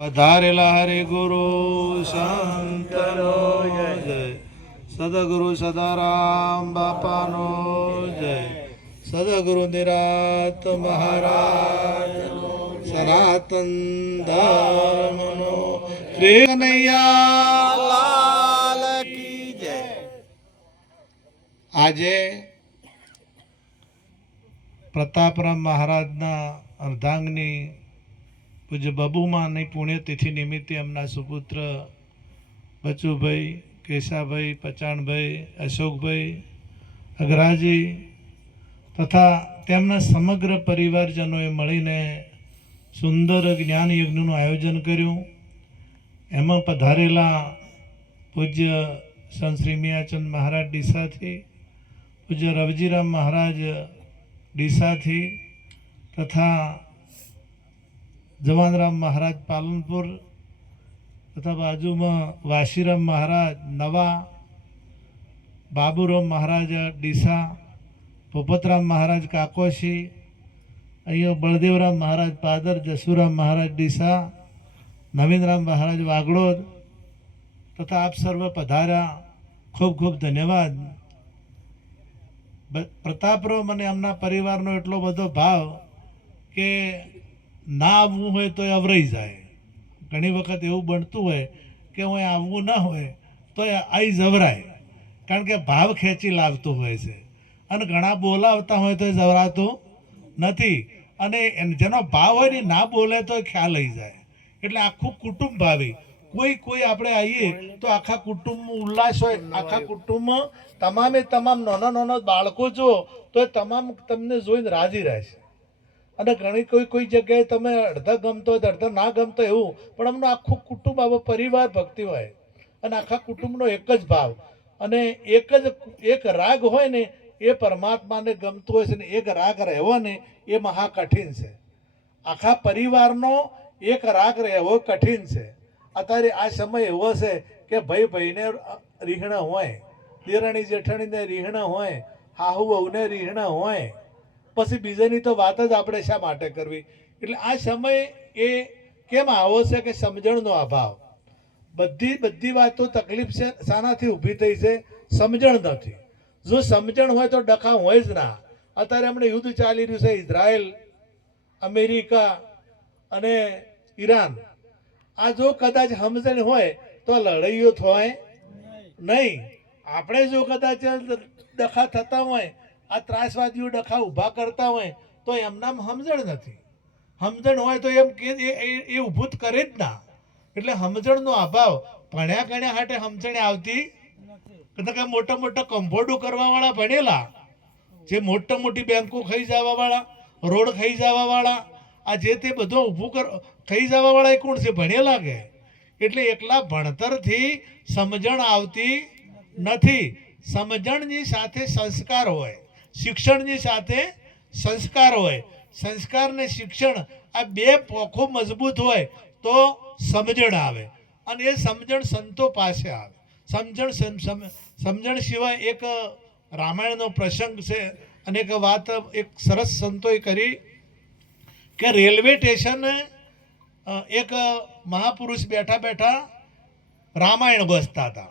પધારેલા હરે ગુરુ શંકરનો જય, સદગુરુ સદારામ બાપાનો જય, સદગુરુ નિરાત મહારાજ સનાતન ધર્મનો શ્રી કનૈયા લાલ કી જય. આજે પ્રતાપરામ મહારાજના અર્ધાંગની પૂજ્ય બબુમાની પુણ્યતિથિ નિમિત્તે એમના સુપુત્ર બચુભાઈ, કેશાભાઈ, પચાણભાઈ, અશોકભાઈ, અઘરાજી તથા તેમના સમગ્ર પરિવારજનોએ મળીને સુંદર જ્ઞાન યજ્ઞનું આયોજન કર્યું. એમાં પધારેલા પૂજ્ય સંત શ્રી મિયાચંદ મહારાજ ડીસાથી, પૂજ્ય રવજીરામ મહારાજ ડીસાથી તથા જવાનરામ મહારાજ પાલનપુર તથા બાજુમાં વાશીરામ મહારાજ નવા, બાબુરામ મહારાજ ડીસા, પોપતરામ મહારાજ કાકોશી, અહીંયા બળદેવરામ મહારાજ પાદર, જસુરામ મહારાજ ડીસા, નવીનરામ મહારાજ વાગડોદ તથા આપ સર્વ પધાર્યા. ખૂબ ખૂબ ધન્યવાદ. પ્રતાપરાવ મને એમના પરિવારનો એટલો બધો ભાવ કે ના આવવું હોય તો અવરાઈ જાય. ઘણી વખત એવું બનતું હોય કે હું આવવું ન હોય તો આવી જવરાય, કારણ કે ભાવ ખેંચી લાવતું હોય છે અને ઘણા બોલાવતા હોય તો જવરાતું નથી. અને જેનો ભાવ હોય ને ના બોલે તો ખ્યાલ આવી જાય. એટલે આખું કુટુંબ ભાવી કોઈ આપણે આવીએ તો આખા કુટુંબમાં ઉલ્લાસ હોય. આખા કુટુંબમાં તમામે તમામ નાના નાના બાળકો જો તો તમામ તમને જોઈને રાજી રહેશે. અને ઘણી કોઈ જગ્યાએ તમે અડધા ગમતો હોય અડધા ના ગમતો એવું, પણ અમને આખું કુટુંબ આવો પરિવાર ભક્તિ હોય અને આખા કુટુંબનો એક જ ભાવ અને એક રાગ હોય ને એ પરમાત્માને ગમતું હોય છે ને એક રાગ રહેવો ને એ મહા કઠિન છે. આખા પરિવારનો એક રાગ રહેવો કઠિન છે. અત્યારે આ સમય એવો છે કે ભાઈ ભાઈને રીહણા હોય, દેરાણી જેઠાણીને રીહણા હોય, હાહુ વહુને રીહણા હોય, પછી બીજાની તો વાત જ આપણે શા માટે કરવી. એટલે આ સમય એ કેમ આવો છે કે સમજણનો અભાવ. બધી વાતો તકલીફ છે શાનાથી ઊભી થઈ છે? સમજણ નથી. જો સમજણ હોય તો ડખા હોય જ ના. અત્યારે હમણાં યુદ્ધ ચાલી રહ્યું છે ઇઝરાયલ, અમેરિકા અને ઈરાન. આ જો કદાચ સમજણ હોય તો લડાઈઓ થાય નહીં. આપણે જો કદાચ ડખા થતા હોય, આ ત્રાસવાદીઓ ડખા ઊભા કરતા હોય તો એમના સમજણ નથી. સમજણ હોય તો એમ કે એ ઊભું જ કરે જ ના. એટલે સમજણનો અભાવ. ભણ્યા ગણ્યા હાટે સમજણ આવતી કે મોટા મોટા કમ્પાઉન્ડો કરવા વાળા ભણેલા, જે મોટા મોટી બેંકો ખાઈ જવા વાળા, રોડ ખાઈ જવા વાળા, આ જે તે બધું ઊભું ખાઈ જવા વાળા એ કોણ છે? ભણેલા કે. એટલે એકલા ભણતરથી સમજણ આવતી નથી. સમજણની સાથે સંસ્કાર હોય, શિક્ષણની સાથે સંસ્કાર હોય. સંસ્કાર ને શિક્ષણ આ બે પોખો મજબૂત હોય તો સમજણ આવે. અને એ સમજણ સંતો પાસે આવે. સમજણ સિવાય એક રામાયણનો પ્રસંગ છે અને એક વાત એક સરસ સંતોએ કરી કે રેલવે સ્ટેશન એક મહાપુરુષ બેઠા બેઠા રામાયણ બસતા હતા.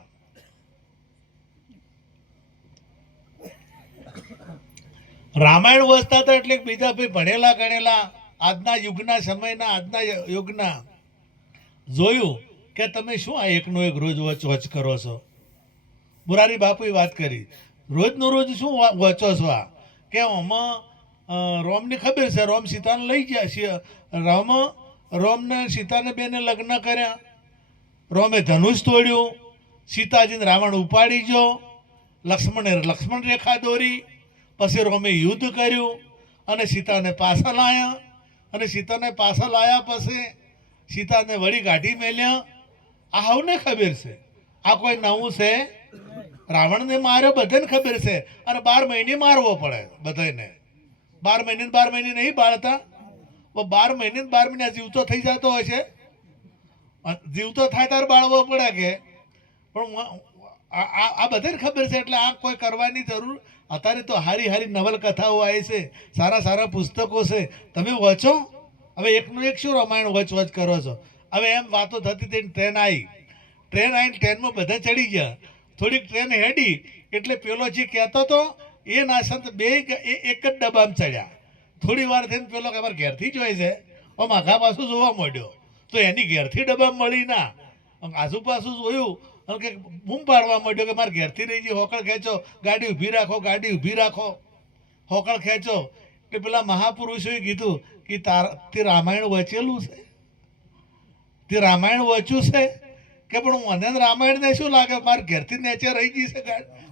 રામાયણ વાંચતા હતા એટલે બીજા ભાઈ ભણેલા ગણેલા આજના યુગના સમયના આજના યુગના જોયું કે તમે શું આ એકનો એક રોજ વચ કરો છો. મુરારી બાપુએ વાત કરી, રોજનું રોજ શું વચો છો? આ કે આમાં રોમની ખબર છે, રોમ સીતાને લઈ ગયા છે. રોમને સીતાને બેને લગ્ન કર્યા, રોમે ધનુષ તોડ્યું, સીતાજીને રાવણ ઉપાડી ગયો, લક્ષ્મણે લક્ષ્મણ રેખા દોરી, પછી રોમે યુદ્ધ કર્યું અને સીતાને પાછા લાયા. અને સીતાને પાછા લાયા પછી સીતાને વળી કાઢી મેલ્યા. આ હવને ખબર છે, આ કોઈ નવું છે? રાવણને માર્યો બધાને ખબર છે. અને 12 મહિને મારવો પડે બધાને. 12 મહિને નહીં બાળતા? 12 મહિને 12 મહિના જીવતો થઈ જતો હોય છે. જીવતો થાય ત્યારે બાળવો પડે કે. પણ આ બધાને ખબર છે. એટલે આ કોઈ કરવાની જરૂર. અત્યારે તો હારી નવલકથાઓ આવી છે, સારા પુસ્તકો છે, તમે વાંચો. હવે એકનું એક શું રામાયણ વચ કરો છો? હવે એમ વાતો થતી હતી ટ્રેન આવીને ટ્રેનમાં બધા ચડી ગયા. થોડીક ટ્રેન હેડી એટલે પેલો જે કહેતો હતો એ નાસંત બે એક જ ડબ્બામાં ચડ્યા. થોડી વાર થઈને પેલો કે અમારે ઘેરથી જોઈ છે આમ આખા પાછું જોવા માંડ્યો તો એની ઘેરથી ડબ્બામાં મળી ના. આસુપાસુ જોયું અને કે બૂમ પાડવા માંડ્યો કે મારે ઘેરથી રહી જઈએ, હોકળ ખેંચો, ગાડી ઊભી રાખો, ગાડી ઊભી રાખો, હોકળ ખેંચો. એટલે પેલા મહાપુરુષોએ કીધું કે તે રામાયણ વાંચેલું છે? તે રામાયણ વાંચ્યું છે? કે પણ મને રામાયણને શું લાગે, મારે ઘેરથી નેચે રહી ગઈ છે,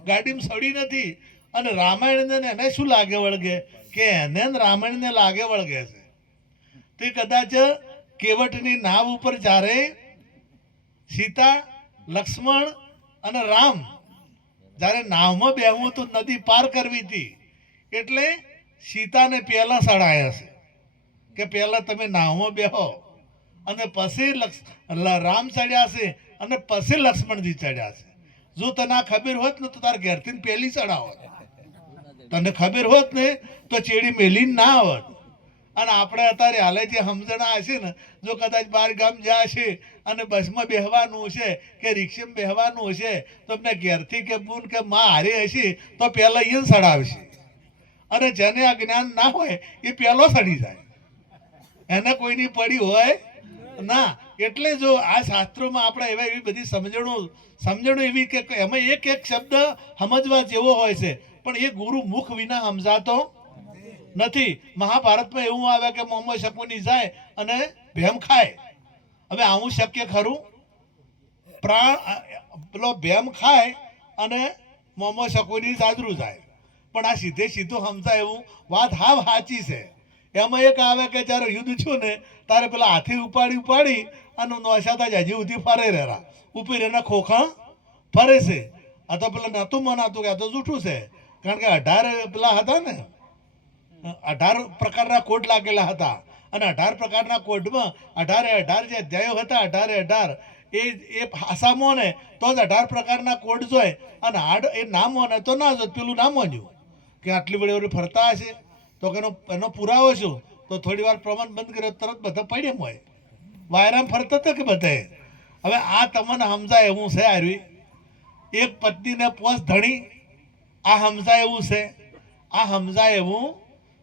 ગાડીમાં સડી નથી. અને રામાયણને એને શું લાગે વળગે કે એને રામાયણને લાગે વળગે છે. તે કદાચ કેવટની નાવ ઉપર જ્યારે સીતા, લક્ષ્મણ અને રામ જ્યારે નાવમાં બેહવું તો નદી પાર કરવી હતી એટલે સીતાને પહેલા સડાયા છે કે પહેલા તમે નાવમાં બેહો અને પછી રામ ચડ્યા છે અને પછી લક્ષ્મણજી ચડ્યા છે. જો તને ખબર હોત ને તો તારે ઘેરથી પહેલી ચડાવો. તને ખબર હોત ને તો ચેડી મેલીને ના આવત. અને આપણે અત્યારે હાલે જે સમજણા હશે ને, જો કદાચ બહાર ગામ જશે અને બસમાં બેહવાનું હશે કે રિક્ષામાં બેહવાનું હશે તો અમને ઘેરથી કે બૂન કે માં હારી હશે તો પહેલાં અહીંયા સડાવશે. અને જેને આ જ્ઞાન ના હોય એ પહેલો સડી જાય, એને કોઈની પડી હોય ના. એટલે જો આ શાસ્ત્રોમાં આપણે એવી બધી સમજણો એવી કે એમાં એક શબ્દ સમજવા જેવો હોય છે પણ એ ગુરુ મુખ વિના સમજાતો નથી. મહાભારતમાં એવું આવે કે મોહમ્મદ શકુની જાય અને ભેમ ખાય. હવે આવું શક્ય ખરું? પેલો ભેમ ખાય અને મોહમ્મદ શકુની સાજરું જાય. પણ આ સીધું સમજાય એવું વાત હાવ સાચી છે. એમાં એક આવે કે જ્યારે યુદ્ધ થયું ને તારે પેલા હાથી ઉપાડી અને નોશાતા જ હજી સુધી ફરે રહેલા ઉપર એના ખોખા ફરે છે. આ તો પેલા નહોતું મનાતું કે આ તો જૂઠું છે, કારણ કે 18 પેલા હતા ને, 18 પ્રકારના કોડ લાગેલા હતા અને 18 પ્રકારના કોડમાં 18 જે અધ્યાયો હતા 18 એ ભાષામાં ને તો જ 18 પ્રકારના કોડ જોય અને એ ના મોને તો ના જોય. પેલું ના મોન્યું કે આટલી બધી ફરતા હશે તો કે એનો પુરાવો શું? તો થોડી વાર પ્રમાણ બંધ કર્યો તરત બધા પડ્યા હોય વાયરામ ફરતા હતા કે બધે. હવે આ તમને સમજાય એવું છે? આરવી એક પત્નીને પોસ ધણી આ સમજાય એવું છે? આ સમજાય એવું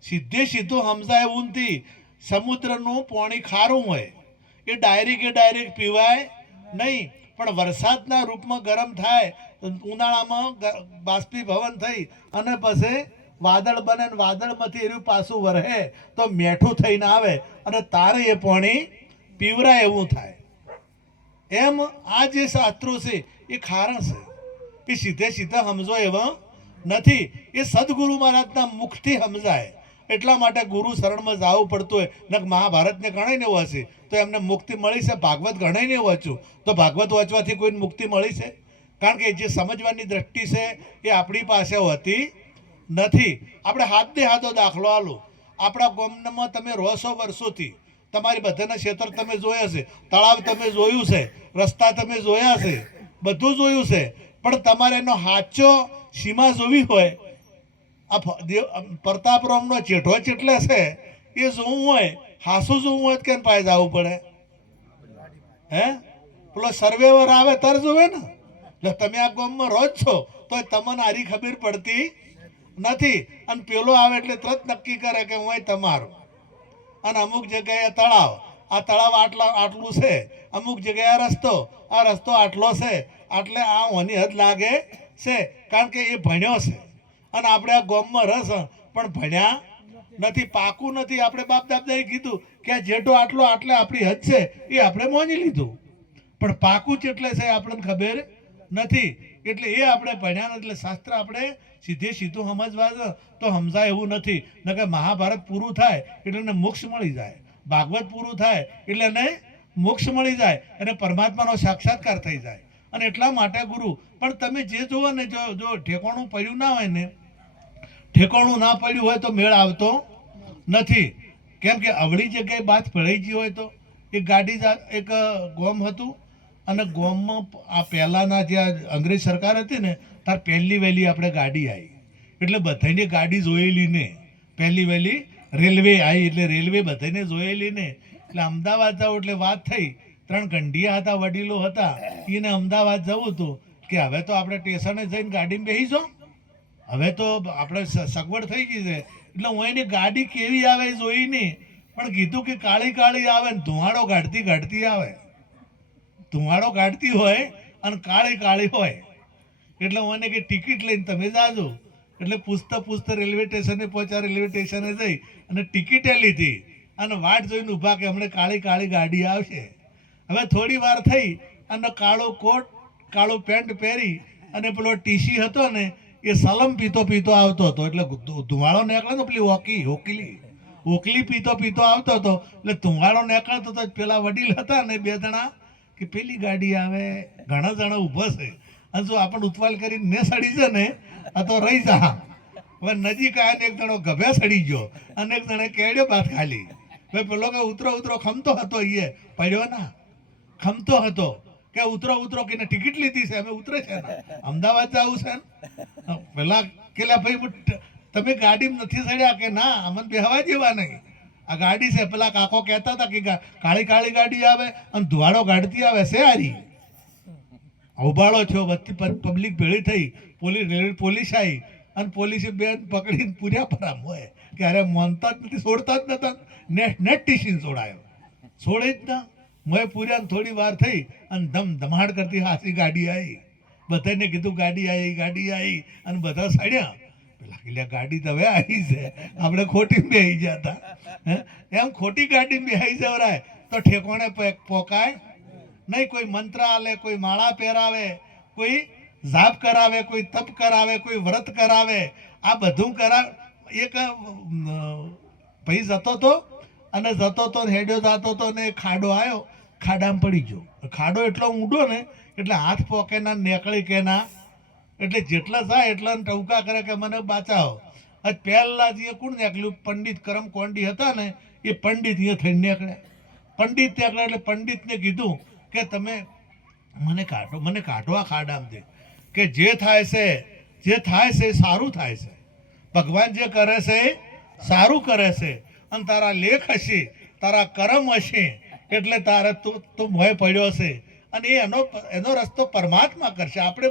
સીધું સમજાય એવું નથી. સમુદ્રનું પાણી ખારું હોય એ ડાયરેક્ટ પીવાય નહીં, પણ વરસાદના રૂપમાં ગરમ થાય, ઉનાળામાં બાષ્પીભવન થઈ અને પછી વાદળ બને ને વાદળમાંથી એનું પાછું વરહે તો મેઠું થઈને આવે અને તારે એ પાણી પીવરાય એવું થાય. એમ આ જે શાસ્ત્રો છે એ ખારણ છે, એ સીધા સમજો એવા નથી. એ સદગુરુ મહારાજના મુખથી સમજાય. એટલા માટે ગુરુ શરણમાં જવું પડતું હોય. ને મહાભારતને ઘણાય ને વાંચે તો એમને મુક્તિ મળી છે. ભાગવત ઘણાય ને વાંચ્યું તો ભાગવત વાંચવાથી કોઈને મુક્તિ મળી છે? કારણ કે જે સમજવાની દ્રષ્ટિ છે એ આપણી પાસે હોતી નથી. આપણે હાથો દાખલો આલો. આપણા ગામમાં તમે રહો છો વર્ષોથી, તમારી બધાના ક્ષેત્ર તમે જોયા છે, તળાવ તમે જોયું છે, રસ્તા તમે જોયા છે, બધું જોયું છે, પણ તમારે એનો સાચો સીમા જોવી હોય, આ પ્રતાપરામનો ચેઠો ચેટલે છે એ જોવું હોય, હાસું જોવું હોય કેમ પાસે જવું પડે? હે પેલો સર્વેવર આવે તાર જોવે ને. એટલે તમે આ ગામમાં રહો જ છો તો તમને આરી ખબર પડતી નથી. અને પેલો આવે એટલે તરત નક્કી કરે કે હું તમારું. અને અમુક જગ્યાએ તળાવ, આ તળાવ આટલું છે, અમુક જગ્યાએ આ રસ્તો આટલો છે, એટલે આ ઓની હદ લાગે છે, કારણ કે એ ભણ્યો છે. અને આપણે આ ગામમાં રસ પણ ભણ્યા નથી, પાકું નથી. આપણે બાપ દાદાએ કીધું કે આ જેટલો આટલે આપણી હદ છે એ આપણે મોની લીધું, પણ પાકું જેટલે છે આપણને ખબર નથી. એટલે એ આપણે ભણ્યા નથી. એટલે શાસ્ત્ર આપણે સીધું સમજવા તો સમજાય એવું નથી. ન કે મહાભારત પૂરું થાય એટલે એને મોક્ષ મળી જાય, ભાગવત પૂરું થાય એટલે એને મોક્ષ મળી જાય અને પરમાત્માનો સાક્ષાત્કાર થઈ જાય. અને એટલા માટે ગુરુ પણ તમે જે જુઓ ને, જો ઠેકાણું પડ્યું ના હોય ને, ઠેકાણું ના પડ્યું હોય તો મેળ આવતો નથી. કેમ કે અવળી જગ્યાએ બાદ પડાઈ ગઈ હોય તો એક ગાડી એક ગોમ હતું અને ગોમમાં આ પહેલાંના જે અંગ્રેજ સરકાર હતી ને તાર પહેલી વહેલી આપણે ગાડી આવી એટલે બધાની ગાડી જોયેલી ને, પહેલી વહેલી રેલવે આવી એટલે રેલવે બધાને જોયેલી ને. એટલે અમદાવાદ જાઓ એટલે વાત થઈ 3 ગંઢિયા હતા, વડીલો હતા, એને અમદાવાદ જવું હતું કે હવે તો આપણે સ્ટેશને જઈને ગાડીમાં બેસી જાઓ, હવે તો આપણે સગવડ થઈ ગઈ છે. એટલે હું એની ગાડી કેવી આવે એ જોઈ નહીં, પણ કીધું કે કાળી કાળી આવે ને ધુમાડો કાઢતી કાઢતી આવે, ધુમાડો કાઢતી હોય અને કાળી કાળી હોય. એટલે મને કે ટિકિટ લઈને તમે જાજો. એટલે પૂછતા પૂછતા રેલવે સ્ટેશને પહોંચ્યા, રેલવે સ્ટેશને જઈ અને ટિકિટે લીધી અને વાટ જોઈને ઊભા કે હમણાં કાળી કાળી ગાડી આવશે. હવે થોડી વાર થઈ અને કાળો કોટ કાળું પેન્ટ પહેરી અને પેલો ટીસી હતો ને એ સલમ પીતો પીતો આવતો હતો. એટલે ધુમાડો નીકળે ને પેલી ઓકલી પીતો પીતો આવતો હતો. એટલે ધુમાડો નીકળતો હતો. પેલા વડીલ હતા ને 2 જણા કે પેલી ગાડી આવે, ઘણા જણા ઊભા છે અને જો આપણે ઉતવાલ કરીને ને સડી છે ને આ તો રહી જા. હવે નજીક આવ્યા ને એક જણો ગભે સડી ગયો અને એક જણે કેડ્યો બાદ ખાલી. હવે પેલો કે ઉતરો ઉતરો ખમતો હતો, એ પડ્યો ના ખમતો હતો કે ઉતરો ઉતરો કે ટિકિટ લીધી છે, અમે ઉતરે છે ને અમદાવાદ જવું છે ને. પેલા કેલા ભાઈ તમે ગાડીમાં નથી સડ્યા કે ના, અમને બેહવા જેવા નહીં, આ ગાડી છે. પેલા કાકો કહેતા હતા કે કાળી કાળી ગાડી આવે અને ધુવાડો ગાડતી આવે છે. હારી ઉભાળો છો, વચ્ચે પબ્લિક ભેળી થઈ, પોલીસ આવી અને પોલીસે બેન પકડીને પૂર્યા પરામ હોય કે અરે માનતા જ નથી, છોડતા જ નતા. નેટ ટીસીને છોડાયો, છોડે જ ના. મોએ પૂર્યા થોડી વાર થઈ અને ધમાડ કરતી હાસી ગાડી આવી. બધાને કીધું ગાડી આવી અને બધા સડ્યા. પેલા કે ગાડી તો હવે આવી છે, આપણે ખોટી બેસી ગયા હતા. એમ ખોટી ગાડી બેસી જવરાય તો ઠેકોણે પોકાય નહીં. કોઈ મંત્ર આલે, કોઈ માળા પહેરાવે, કોઈ જાપ કરાવે, કોઈ તપ કરાવે, કોઈ વ્રત કરાવે, આ બધું કરાવે. એક ભાઈ જતો તો અને હેડ્યો જતો હતો ને ખાડો આવ્યો, ખાડામાં પડી ગયો. ખાડો એટલો ઊંડો ને એટલે હાથ પોકે ના નીકળી કે ના, એટલે જેટલા જાય એટલા ટવકા કરે કે મને બાચાવો. પહેલા જે કોણ નીકળ્યું, પંડિત કરમ કોંડી હતા ને એ પંડિત એ થઈને નીકળ્યા. પંડિત નીકળ્યા એટલે પંડિતને કીધું કે તમે મને કાઢો આ ખાડામાંથી, કે જે થાય છે સારું થાય છે. ભગવાન જે કરે છે સારું કરે છે અને તારા લેખ હશે, તારા કર્મ હશે એટલે તારે તું ભય પડ્યો છે અને એનો રસ્તો પરમાત્મા કરશે. આપણે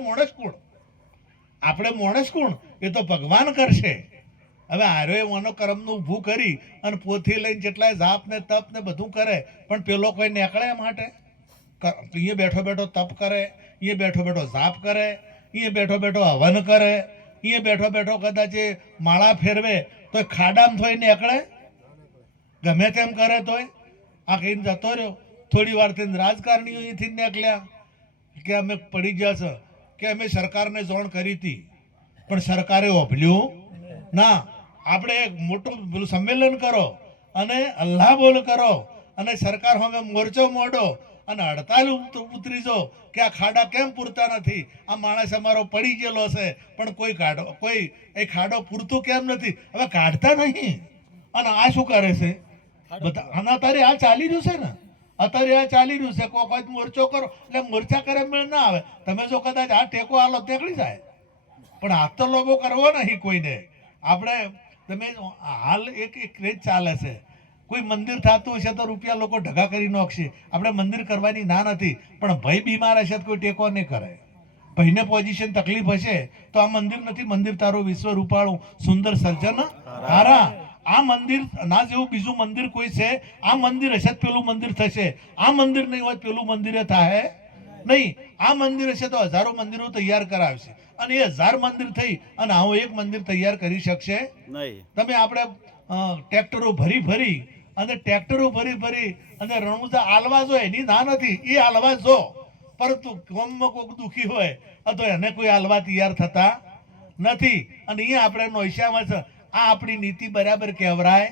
મોણસ કોણ, એ તો ભગવાન કરશે. હવે આર્યો મનો કર્મનું ઊભું કરી અને પોથી લઈને જેટલાય જાપ ને તપ ને બધું કરે, પણ પેલો કોઈ નીકળે માટે અહીંયા બેઠો બેઠો તપ કરે, અહીંયા બેઠો બેઠો જાપ કરે, અહીંયા બેઠો બેઠો હવન કરે, અહીંયા બેઠો બેઠો કદાચ માળા ફેરવે તો ખાડામાં થોઈ નીકળે, ગમે તેમ કરે તોય. આ કહીને જતો રહ્યો. થોડી વાર થઈને રાજકારણીઓ અહીંથી નીકળ્યા કે અમે પડી ગયા છે, કે અમે સરકારને જાણ કરી હતી પણ સરકારે ઓભલ્યું ના. આપણે એક મોટું પેલું સંમેલન કરો અને અલ્લાહ બોલ કરો અને સરકાર સામે મોરચો મોડો અને હડતાલ ઉતરી જો કે આ ખાડા કેમ પૂરતા નથી, આ માણસ અમારો પડી ગયેલો છે પણ કોઈ એ ખાડો પૂરતું કેમ નથી. હવે કાઢતા નહીં અને આ શું કરે છે બધા. અને અત્યારે આ ચાલી રહ્યું છે ને, અત્યારે આ ચાલી રહ્યું છે. કોઈ મોરચો કરો એટલે મોરચા કરે મેળ ના આવે. તમે જો કદાચ આ ટેકો આલો નીકળી જાય, પણ હાથ તો લોભો કરવો નહીં કોઈને. આપણે તમે હાલ એક ક્રેઝ ચાલે છે, કોઈ મંદિર થતું હશે તો રૂપિયા લોકો ઢગા કરી નાખશે. આપણે મંદિર કરવાની ના નથી, પણ ભાઈ બીમાર હશે તો કોઈ ટેકો નહીં કરે. ભાઈને પોઝિશન તકલીફ હશે તો આ મંદિર નથી, મંદિર તારું વિશ્વ રૂપાળું સુંદર સર્જન હારા. આ મંદિર ના જેવું બીજું મંદિર કોઈ છે? આ મંદિર હશે તો પેલું મંદિર થશે, આ મંદિર નહીં હોય પેલું મંદિરે થાય નહીં. આ મંદિર હશે તો હજારો મંદિરો તૈયાર કરાવશે અને એ 1000 મંદિર થઈ અને આવું એક મંદિર તૈયાર કરી શકશે નહીં. તમે આપણે ટ્રેક્ટરો ભરી અને રણુજા આલવા જો એની ના નથી, એ આલવા જો, પરંતુ ગામમાં કોઈક દુઃખી હોય તો એને કોઈ આલવા તૈયાર થતા નથી. અને અહીંયા આપણે નોઈશામાં છે. આ આપણી નીતિ બરાબર કહેવરાય?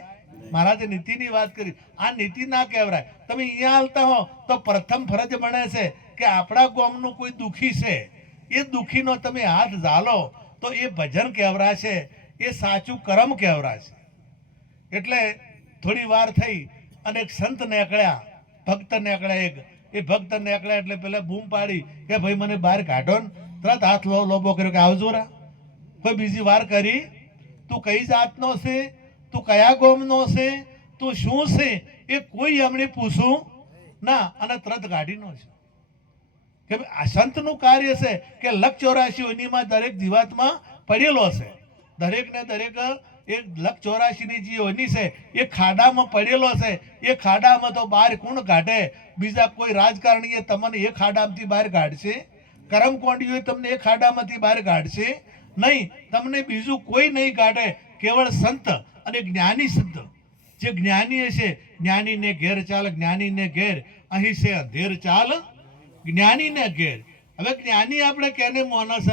મહારાજે નીતિની વાત કરી, આ નીતિ ના કહેવરાય. તમે અહીંયા હાલતા હો તો પ્રથમ ફરજ બને છે કે આપણા ગામનું કોઈ દુઃખી છે, એ દુઃખીનો તમે હાથ ઝાલો તો એ ભજન કહેવરાશે, એ સાચું કર્મ કહેવરાશે. એટલે થોડી વાર થઈ અને એક સંત નીકળ્યા, ભક્ત નીકળ્યા. એ ભક્ત નીકળ્યા એટલે પેલા બૂમ પાડી કે ભાઈ મને બહાર કાઢો ને. તરત હાથ લોબો કર્યો કે આવજો રા. કોઈ બીજી વાર કરી, તું કઈ જાતનો છે, તું કયા ગામનો છે, તું શું છે, એ કોઈ એમણે પૂછું ના અને તરત કાઢીનો છે કે ભાઈ આ સંતનું કાર્ય છે કે લખ 84 યોનીમાં દરેક જીવાતમાં પડેલો છે. દરેકને દરેક એ લખ 84ની જે યોની છે એ ખાડામાં પડેલો છે. એ ખાડામાં તો બહાર કોણ કાઢે? બીજા કોઈ રાજકારણીએ તમને એ ખાડામાંથી બહાર કાઢશે? કરમકોંડીઓ તમને એ ખાડામાંથી બહાર કાઢશે નહીં. તમને બીજું કોઈ નહીં કાઢે. કેવળ સંત અને જ્ઞાની સંત જે જ્ઞાની હશે, જ્ઞાનીને ઘેર ચાલ, જ્ઞાનીને ઘેર અહીં છે અંધેર ચાલ, જ્ઞાનીને ઘેર. હવે જ્ઞાની આપણે કેને માનસ?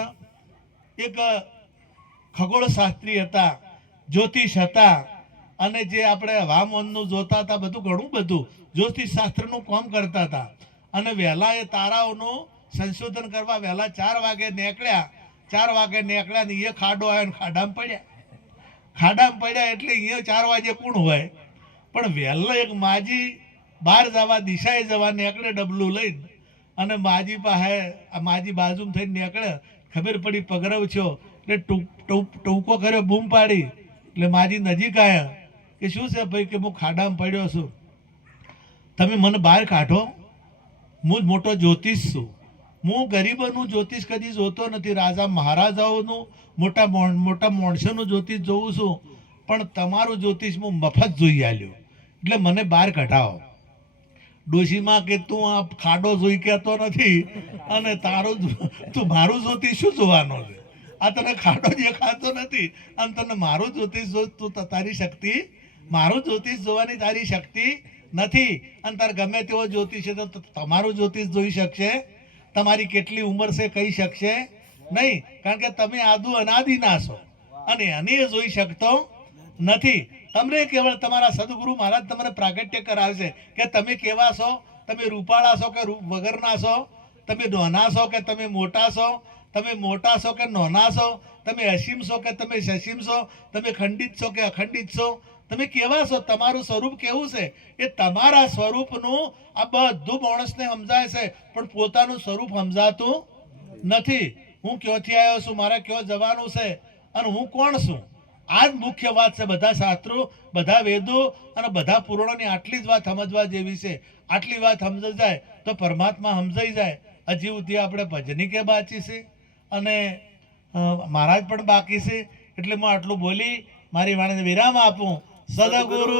એક ખગોળ શાસ્ત્રી હતા, જ્યોતિષ હતા, અને જે આપણે હવામાનનું જોતા હતા, બધું ઘણું બધું જ્યોતિષ શાસ્ત્રનું કામ કરતા હતા. અને વહેલા એ તારાઓનું સંશોધન કરવા વહેલા 4 વાગે નીકળ્યા. 4 વાગે નીકળ્યા ને એ ખાડો આવ્યો ને ખાડામાં પડ્યા. ખાડામાં પડ્યા એટલે અહીંયા 4 વાગે કોણ હોય? પણ વહેલા એક માજી બહાર જવા દિશાએ જવા નીકળે ડબલું લઈને, અને માજી પાસે આ માજી બાજુમાં થઈને નીકળે. ખબર પડી પગરવ છો એટલે ટૂંકો કર્યો, બૂમ પાડી. એટલે માજી નજીક આવ્યા કે શું છે ભાઈ? કે હું ખાડામાં પડ્યો છું, તમે મને બહાર કાઢો. હું જ મોટો જ્યોતિષ છું. હું ગરીબોનું જ્યોતિષ કદી જોતો નથી, રાજા મહારાજાઓનું મોટા મોટા માણસોનું જ્યોતિષ જોઉં છું, પણ તમારું જ્યોતિષ હું મફત જોઈ આવ્યો, એટલે મને બહાર કઢાવો. ડોશીમાં કે તું આ ખાડો જોઈ કહેતો નથી અને તું મારું જ્યોતિષ શું જોવાનો છે? આ તને ખાડો દેખાતો નથી અને તને મારું જ્યોતિષ તું તારી શક્તિ, મારું જ્યોતિષ જોવાની તારી શક્તિ નથી. અને તાર ગમે તેવો જ્યોતિષ છે તો તમારું જ્યોતિષ જોઈ શકશે? તમારી કેટલી ઉંમર છે કહી શકશે નહીં, કારણ કે તમે આદુ અનાદિના છો અને એને જોઈ શકતો નથી. તમને કેવળ તમારા સદગુરુ મહારાજ તમને પ્રાગટ્ય કરાવશે કે તમે કેવા છો, તમે રૂપાળા છો કે વગરના છો, તમે નાના છો કે તમે મોટા છો, તમે મોટા છો કે નાના છો, તમે અસીમ છો કે તમે સસીમ છો, તમે ખંડિત છો કે અખંડિત છો, તમે કેવા છો, તમારું સ્વરૂપ કેવું છે? એ તમારા સ્વરૂપનું આ બધું માણસને સમજાય છે, પણ પોતાનું સ્વરૂપ સમજાતું નથી. હું ક્યાંથી આવ્યો છું, મારે ક્યાં જવાનું છે અને હું કોણ છું? આ જ મુખ્ય વાત છે. બધા શાસ્ત્રો, બધા વેદો અને બધા પુરાણોની આટલી જ વાત સમજવા જેવી છે. આટલી વાત સમજાઈ જાય તો પરમાત્મા સમજાઈ જાય. હજી સુધી આપણે ભજની કે બાકી છે અને મહારાજ પણ બાકી છે. એટલે હું આટલું બોલી મારી વાણીને વિરામ આપું. સદગુરુ